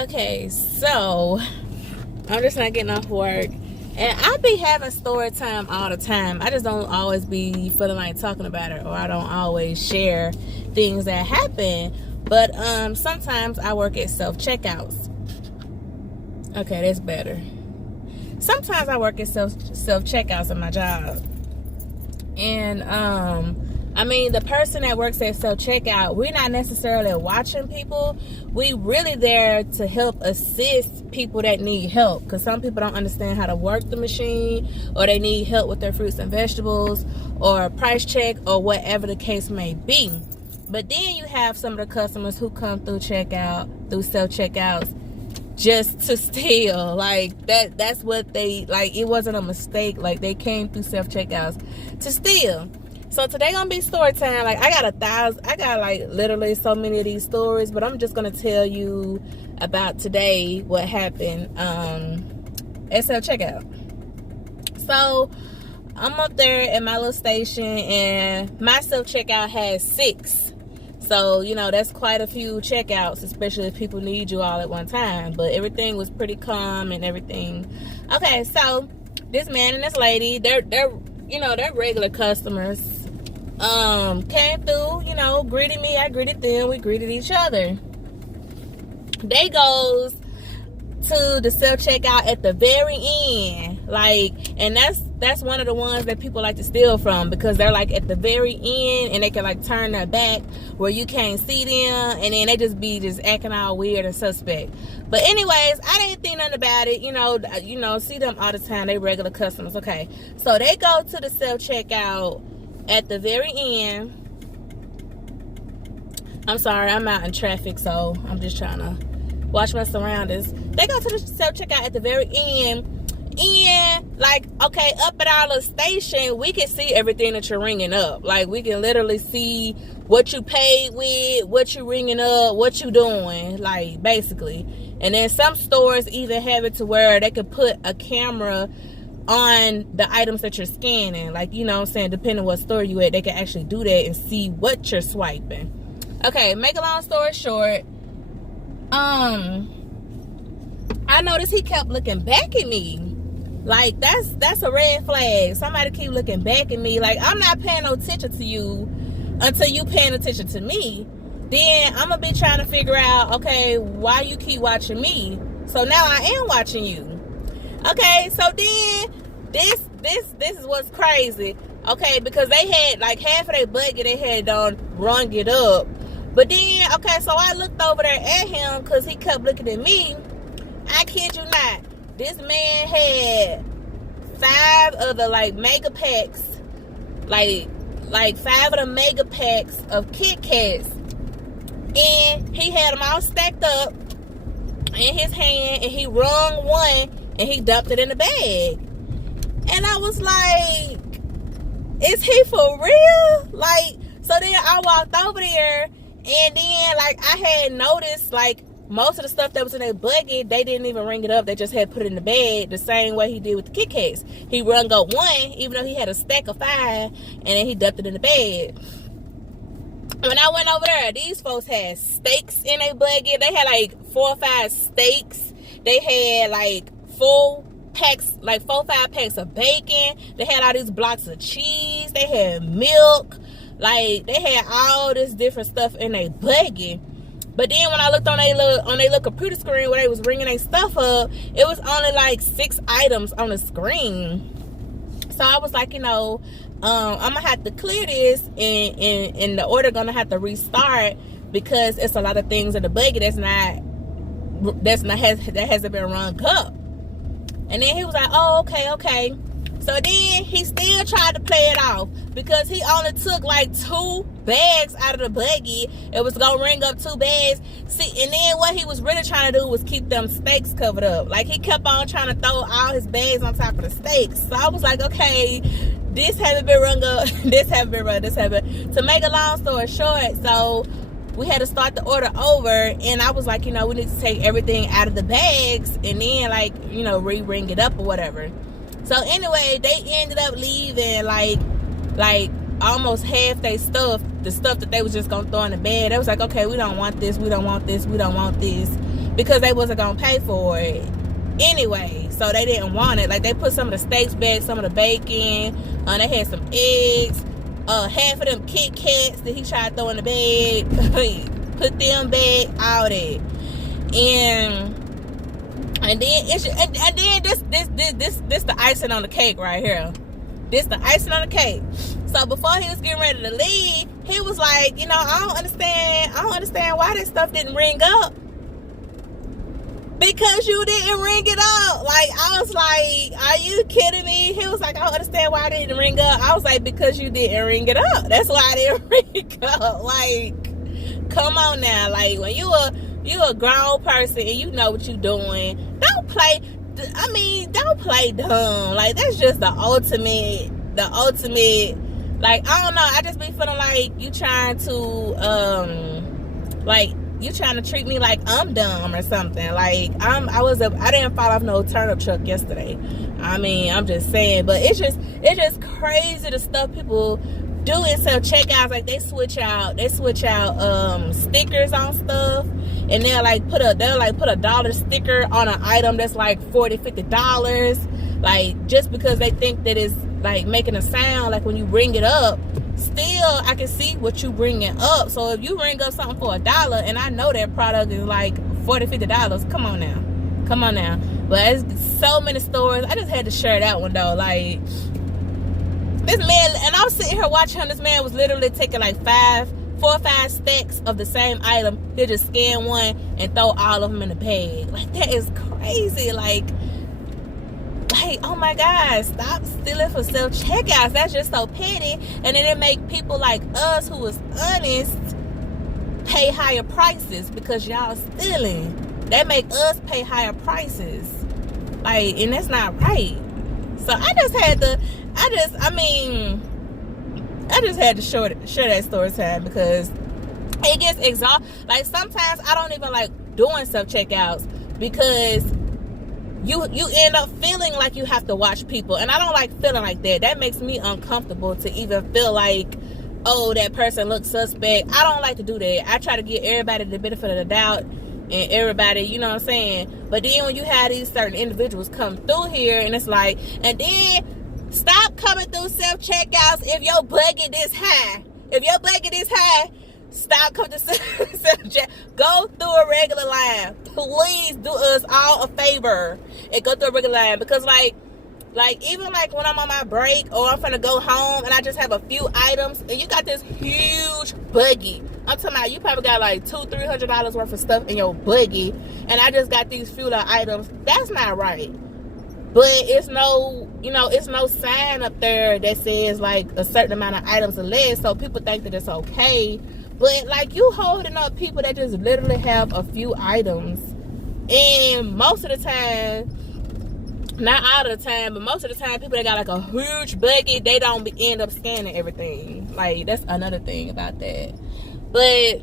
Okay, so I'm just not getting off work, and I be having story time all the time. I just don't always be feeling like talking about it, or I don't always share things that happen. But sometimes I work at self-checkouts. Okay, that's better. Sometimes I work at self-checkouts at my job. And I mean, the person that works at self-checkout, we're not necessarily watching people. We really there to help assist people that need help, because some people don't understand how to work the machine, or they need help with their fruits and vegetables, or a price check, or whatever the case may be. But then you have some of the customers who come through self-checkouts just to steal. Like that's what they like. It wasn't a mistake. Like, they came through self-checkouts to steal. So today gonna be story time. Like, I got like literally so many of these stories, but I'm just gonna tell you about today what happened at self-checkout. So I'm up there at my little station, and my self-checkout has 6. So, you know, that's quite a few checkouts, especially if people need you all at one time. But everything was pretty calm and everything. Okay, so this man and this lady, they're regular customers. Came through, greeted me, I greeted them, we greeted each other. They goes to the self-checkout at the very end. Like, and that's one of the ones that people like to steal from, because they're like at the very end, and they can like turn their back where you can't see them, and then they just be acting all weird and suspect. But anyways, I didn't think nothing about it. See them all the time. They regular customers. Okay, so they go to the self-checkout at the very end. I'm sorry, I'm out in traffic, so I'm just trying to watch my surroundings. They go to the self-checkout at the very end, and like, okay, up at our little station, we can see everything that you're ringing up. Like, we can literally see what you paid with, what you ringing up, what you doing, like, basically. And then some stores even have it to where they could put a camera on the items that you're scanning. Like, you know what I'm saying, depending on what store you at, they can actually do that and see what you're swiping. Okay, make a long story short, I noticed he kept looking back at me. Like, that's a red flag. Somebody keep looking back at me. Like, I'm not paying no attention to you until you paying attention to me. Then I'm gonna be trying to figure out, okay, why you keep watching me. So now I am watching you. Okay, so then this is what's crazy. Okay, because they had like half of their budget, they had done rung it up. But then, okay, so I looked over there at him because he kept looking at me. I kid you not, this man had 5 of the like mega packs, like 5 of the mega packs of Kit Kats, and he had them all stacked up in his hand, and he wrung one and he dumped it in the bag. And I was like, is he for real? Like, so then I walked over there, and then like I had noticed like most of the stuff that was in their bucket, they didn't even ring it up. They just had put it in the bag the same way he did with the Kit Kats. He rung up one, even though he had a stack of 5, and then he dumped it in the bag. When I went over there, these folks had steaks in their bucket. They had like 4 or 5 steaks. They had like 4 or 5 packs of bacon. They had all these blocks of cheese. They had milk. Like, they had all this different stuff in their bucket. But then when I looked on their little computer screen where they was ringing their stuff up, it was only like 6 items on the screen. So I was like, I'm gonna have to clear this, and the order gonna have to restart, because it's a lot of things in the bucket that hasn't been rung up. And then he was like, oh, okay. So then he still tried to play it off, because he only took like 2 bags out of the buggy. It was gonna ring up 2 bags. See, and then what he was really trying to do was keep them steaks covered up. Like, he kept on trying to throw all his bags on top of the steaks. So I was like, okay, this haven't been rung up, this haven't been rung, this haven't. To make a long story short, so we had to start the order over, and I was like, we need to take everything out of the bags and then like, re-ring it up or whatever. So anyway, they ended up leaving like almost half their stuff, the stuff that they was just gonna throw in the bag. They was like, okay, we don't want this, we don't want this, we don't want this. because they wasn't gonna pay for it anyway, so they didn't want it. Like, they put some of the steaks back, some of the bacon, they had some eggs, half of them Kit Kats that he tried to throw in the bag, put them back, all that. And then it's and then this the icing on the cake right here. This the icing on the cake. So before he was getting ready to leave, he was like, you know, I don't understand why this stuff didn't ring up. Because you didn't ring it up. Like, I was like, are you kidding me? He was like, I don't understand why I didn't ring up. I was like, because you didn't ring it up. That's why I didn't ring up. Like, come on now. Like, when you a grown person and you know what you're doing, don't play dumb. Like, that's just the ultimate, like, I don't know, I just be feeling like you trying to treat me like I'm dumb or something. Like, I didn't fall off no turnip truck yesterday. I mean, I'm just saying, but it's just crazy the stuff people do in self-checkouts. Like, they switch out stickers on stuff, and they'll put a dollar sticker on an item that's like $40-$50, like, just because they think that it's like making a sound. Like, when you ring it up, still I can see what you bringing up. So if you ring up something for $1 and I know that product is like $40-$50, come on now. But it's so many stores. I just had to share that one though. Like, this man, and I was sitting here watching him. This man was literally taking like 4 or 5 stacks of the same item. He'll just scan one and throw all of them in the bag. Like, that is crazy. Like, oh my God, stop stealing for self-checkouts. That's just so petty. And then it make people like us who is honest pay higher prices because y'all stealing. That make us pay higher prices. Like, and that's not right. So I just had to share that story time because it gets exhausting. Like, sometimes I don't even like doing self-checkouts because you end up feeling like you have to watch people, and I don't like feeling like that. That makes me uncomfortable to even feel like, oh, that person looks suspect. I don't like to do that. I try to give everybody the benefit of the doubt, and everybody, you know what I'm saying? But then when you have these certain individuals come through here, and it's like, and then stop coming through self-checkouts if your budget is high. If your budget is high, stop coming to self-check. Go through a regular line. Please do us all a favor and go through a regular line. Because like even like when I'm on my break or I'm finna go home and I just have a few items and you got this huge buggy. I'm talking about you probably got like $200-$300 worth of stuff in your buggy, and I just got these few little items. That's not right. But it's no sign up there that says like a certain amount of items or less, so people think that it's okay. But like, you holding up people that just literally have a few items, and most of the time, not all of the time, but most of the time, people that got like a huge bucket, they don't end up scanning everything. Like, that's another thing about that. But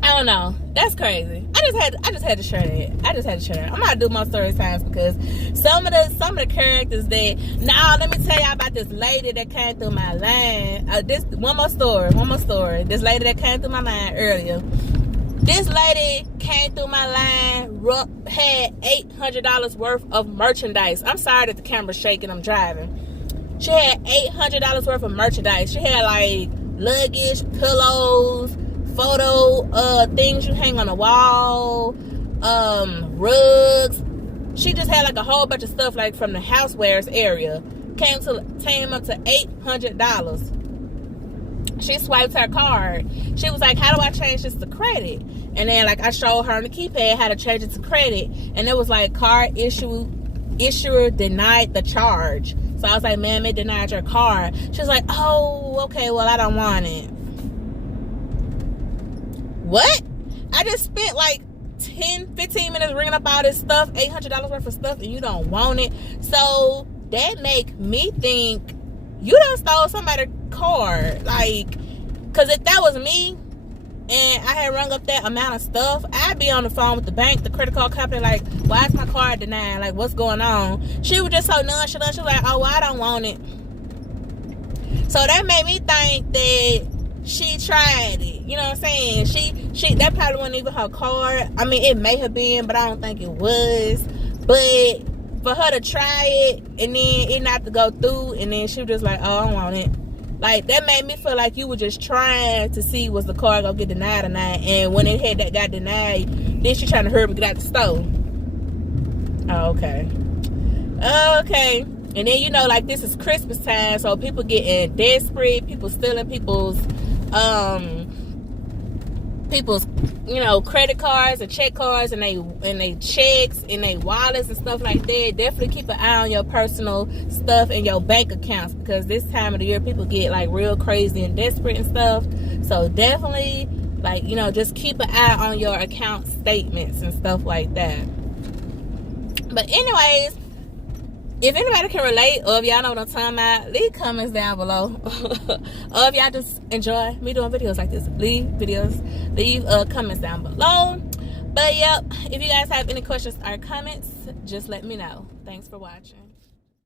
I don't know. That's crazy. I just had to share that. I'm gonna do more story times because some of the characters that. Now let me tell y'all about this lady that came through my line. One more story. This lady that came through my line earlier. This lady came through my line, had $800 worth of merchandise. I'm sorry that the camera's shaking. I'm driving. She had $800 worth of merchandise. She had like luggage, pillows, photo things you hang on the wall, rugs. She just had like a whole bunch of stuff like from the housewares area. Came up to $800. She swiped her card. She was like, how do I change this to credit? And then like I showed her on the keypad how to change it to credit, and it was like card issuer denied the charge. So I was like, ma'am, it denied your card. She was like, oh, okay, well, I don't want it. What? I just spent like 10-15 minutes ringing up all this stuff, $800 worth of stuff, and you don't want it. So that make me think you done stole somebody's card. Like, because if that was me and I had rung up that amount of stuff, I'd be on the phone with the bank, the credit card company, like, why is my card denied? Like, what's going on? She was just so nonchalant. She was like, oh, well, I don't want it. So that made me think that she tried it. You know what I'm saying? She that probably wasn't even her card. I mean, it may have been, but I don't think it was. But for her to try it and then it not to go through, and then she was just like, oh, I don't want it. Like, that made me feel like you were just trying to see was the card gonna get denied or not. And when it had that got denied, then she trying to hurry up and get out the store. Oh, okay. Okay. And then, you know, like, this is Christmas time, so people getting desperate, people stealing people's, you know, credit cards and check cards and they checks and they wallets and stuff like that. Definitely keep an eye on your personal stuff and your bank accounts, because this time of the year people get like real crazy and desperate and stuff. So definitely, like, you know, just keep an eye on your account statements and stuff like that. But anyways, if anybody can relate, or if y'all know what I'm talking about, leave comments down below. Or if y'all just enjoy me doing videos like this, leave comments down below. But yep, if you guys have any questions or comments, just let me know. Thanks for watching.